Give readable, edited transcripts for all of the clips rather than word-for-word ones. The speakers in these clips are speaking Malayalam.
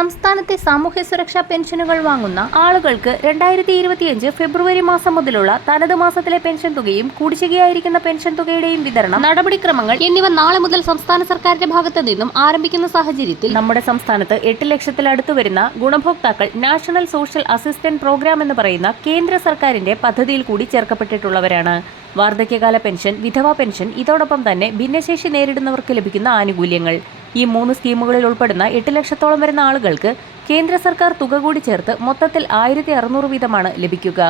സംസ്ഥാനത്തെ സാമൂഹ്യ സുരക്ഷാ പെൻഷനുകൾ വാങ്ങുന്ന ആളുകൾക്ക് 2025 ഫെബ്രുവരി മാസം മുതലുള്ള തനത് മാസത്തിലെ പെൻഷൻ തുകയും കുടിശ്ശികയായിരിക്കുന്ന പെൻഷൻ തുകയുടെയും വിതരണം, നടപടിക്രമങ്ങൾ എന്നിവ നാളെ മുതൽ സംസ്ഥാന സർക്കാരിന്റെ ഭാഗത്തു നിന്നും ആരംഭിക്കുന്ന സാഹചര്യത്തിൽ നമ്മുടെ സംസ്ഥാനത്ത് 8 ലക്ഷത്തിലടുത്തു വരുന്ന ഗുണഭോക്താക്കൾ നാഷണൽ സോഷ്യൽ അസിസ്റ്റന്റ് പ്രോഗ്രാം എന്ന് പറയുന്ന കേന്ദ്ര സർക്കാരിന്റെ പദ്ധതിയിൽ കൂടി ചേർക്കപ്പെട്ടിട്ടുള്ളവരാണ്. വാർദ്ധക്യകാല പെൻഷൻ, വിധവാ പെൻഷൻ, ഇതോടൊപ്പം തന്നെ ഭിന്നശേഷി നേരിടുന്നവർക്ക് ലഭിക്കുന്ന ആനുകൂല്യങ്ങൾ, ഈ 3 സ്കീമുകളിൽ ഉൾപ്പെടുന്ന 8 ലക്ഷത്തോളം വരുന്ന ആളുകൾക്ക് കേന്ദ്ര സർക്കാർ തുക കൂടി ചേർത്ത് മൊത്തത്തിൽ 1600 വീതമാണ് ലഭിക്കുക.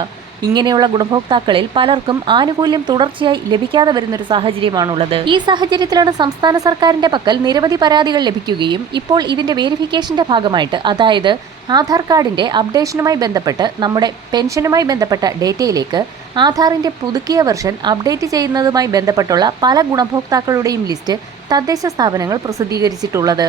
ഇങ്ങനെയുള്ള ഗുണഭോക്താക്കളിൽ പലർക്കും ആനുകൂല്യം തുടർച്ചയായി ലഭിക്കാതെ വരുന്നൊരു സാഹചര്യമാണുള്ളത്. ഈ സാഹചര്യത്തിലാണ് സംസ്ഥാന സർക്കാരിന്റെ പക്കൽ നിരവധി പരാതികൾ ലഭിക്കുകയും ഇപ്പോൾ ഇതിന്റെ വേരിഫിക്കേഷന്റെ ഭാഗമായിട്ട്, അതായത് ആധാർ കാർഡിന്റെ അപ്ഡേഷനുമായി ബന്ധപ്പെട്ട് നമ്മുടെ പെൻഷനുമായി ബന്ധപ്പെട്ട ഡേറ്റയിലേക്ക് ആധാറിന്റെ പുതുക്കിയ വെർഷൻ അപ്ഡേറ്റ് ചെയ്യുന്നതുമായി ബന്ധപ്പെട്ടുള്ള പല ഗുണഭോക്താക്കളുടെയും ലിസ്റ്റ് തദ്ദേശ സ്ഥാപനങ്ങൾ പ്രസിദ്ധീകരിച്ചിട്ടുള്ളത്.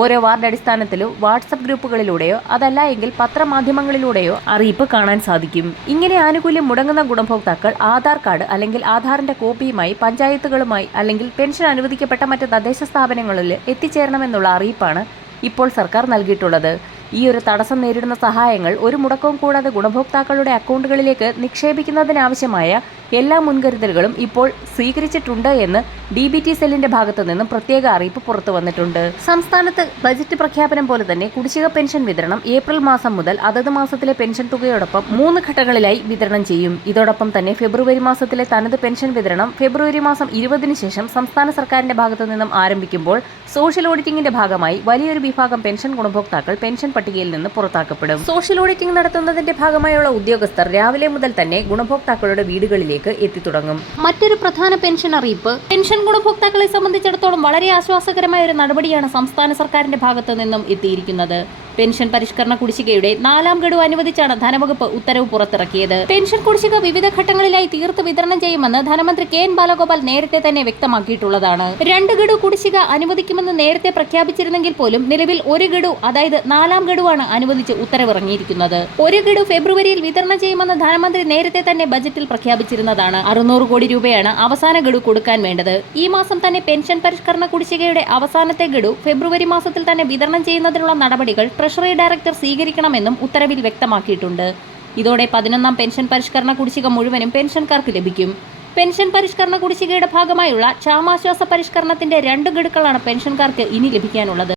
ഓരോ വാർഡ് അടിസ്ഥാനത്തിലോ വാട്സപ്പ് ഗ്രൂപ്പുകളിലൂടെയോ അതല്ല എങ്കിൽ പത്രമാധ്യമങ്ങളിലൂടെയോ അറിയിപ്പ് കാണാൻ സാധിക്കും. ഇങ്ങനെ ആനുകൂല്യം മുടങ്ങുന്ന ഗുണഭോക്താക്കൾ ആധാർ കാർഡ് അല്ലെങ്കിൽ ആധാറിന്റെ കോപ്പിയുമായി പഞ്ചായത്തുകളുമായി അല്ലെങ്കിൽ പെൻഷൻ അനുവദിക്കപ്പെട്ട മറ്റ് തദ്ദേശ സ്ഥാപനങ്ങളിൽ എത്തിച്ചേരണമെന്നുള്ള അറിയിപ്പാണ് ഇപ്പോൾ സർക്കാർ നൽകിയിട്ടുള്ളത്. ഈ ഒരു തടസ്സം നേരിടുന്ന സഹായങ്ങൾ ഒരു മുടക്കവും കൂടാതെ ഗുണഭോക്താക്കളുടെ അക്കൗണ്ടുകളിലേക്ക് നിക്ഷേപിക്കുന്നതിനാവശ്യമായ എല്ലാ മുൻകരുതലുകളും ഇപ്പോൾ സ്വീകരിച്ചിട്ടുണ്ട് എന്ന് DBT സെല്ലിന്റെ ഭാഗത്തു നിന്നും പ്രത്യേക അറിയിപ്പ് പുറത്തു വന്നിട്ടുണ്ട്. സംസ്ഥാനത്ത് ബജറ്റ് പ്രഖ്യാപനം പോലെ തന്നെ കുടിശ്ശിക പെൻഷൻ വിതരണം ഏപ്രിൽ മാസം മുതൽ അതത് മാസത്തിലെ പെൻഷൻ തുകയോടൊപ്പം 3 ഘട്ടങ്ങളിലായി വിതരണം ചെയ്യും. ഇതോടൊപ്പം തന്നെ ഫെബ്രുവരി മാസത്തിലെ തനത് പെൻഷൻ വിതരണം ഫെബ്രുവരി മാസം 20-ന് ശേഷം സംസ്ഥാന സർക്കാരിന്റെ ഭാഗത്തു നിന്നും ആരംഭിക്കുമ്പോൾ സോഷ്യൽ ഓഡിറ്റിംഗിന്റെ ഭാഗമായി വലിയൊരു വിഭാഗം പെൻഷൻ ഗുണഭോക്താക്കൾ പെൻഷൻ പട്ടികയിൽ നിന്ന് പുറത്താക്കപ്പെടും. സോഷ്യൽ ഓഡിറ്റിംഗ് നടത്തുന്നതിന്റെ ഭാഗമായുള്ള ഉദ്യോഗസ്ഥർ രാവിലെ മുതൽ തന്നെ ഗുണഭോക്താക്കളുടെ വീടുകളിലേക്ക് എത്തിത്തുടങ്ങും. മറ്റൊരു പ്രധാന പെൻഷൻ അറിയിപ്പ്, പെൻഷൻ ഗുണഭോക്താക്കളെ സംബന്ധിച്ചിടത്തോളം വളരെ ആശ്വാസകരമായ ഒരു നടപടിയാണ് സംസ്ഥാന സർക്കാരിന്റെ ഭാഗത്തു നിന്നും എത്തിയിരിക്കുന്നത്. പെൻഷൻ പരിഷ്കരണ കുടിശ്ശികയുടെ 4ാം ഗഡു അനുവദിച്ചാണ് ധനവകുപ്പ് ഉത്തരവ് പുറത്തിറക്കിയത്. പെൻഷൻ കുടിശ്ശിക വിവിധ ഘട്ടങ്ങളിലായി തീർത്ത് വിതരണം ചെയ്യുമെന്ന് ധനമന്ത്രി KN ബാലഗോപാൽ നേരത്തെ തന്നെ വ്യക്തമാക്കിയിട്ടുള്ളതാണ്. 2 ഗഡു കുടിശ്ശിക അനുവദിക്കുമെന്ന് നേരത്തെ പ്രഖ്യാപിച്ചിരുന്നെങ്കിൽ പോലും നിലവിൽ 1 ഗഡു, അതായത് 4ാം ഗഡുവാണ് അനുവദിച്ച് ഉത്തരവിറങ്ങിയിരിക്കുന്നത്. 1 ഗഡു ഫെബ്രുവരിയിൽ വിതരണം ചെയ്യുമെന്ന് ധനമന്ത്രി നേരത്തെ തന്നെ ബജറ്റിൽ പ്രഖ്യാപിച്ചിരുന്നതാണ്. 600 കോടി രൂപയാണ് അവസാന ഗഡു കൊടുക്കാൻ വേണ്ടത്. ഈ മാസം തന്നെ പെൻഷൻ പരിഷ്കരണ കുടിശ്ശികയുടെ അവസാനത്തെ ഗഡു ഫെബ്രുവരി മാസത്തിൽ തന്നെ വിതരണം ചെയ്യുന്നതിനുള്ള നടപടികൾ ട്രഷറി ഡയറക്ടർ സ്വീകരിക്കണമെന്നും ഉത്തരവിൽ വ്യക്തമാക്കിയിട്ടുണ്ട്. ഇതോടെ 11ാം പെൻഷൻ പരിഷ്കരണ കുടിശ്ശിക മുഴുവനും പെൻഷൻകാർക്ക് ലഭിക്കും. പെൻഷൻ പരിഷ്കരണ കുടിശ്ശികയുടെ ഭാഗമായുള്ള ക്ഷാമാശ്വാസ പരിഷ്കരണത്തിന്റെ 2 ഗഡുക്കളാണ് പെൻഷൻകാർക്ക് ഇനി ലഭിക്കാനുള്ളത്.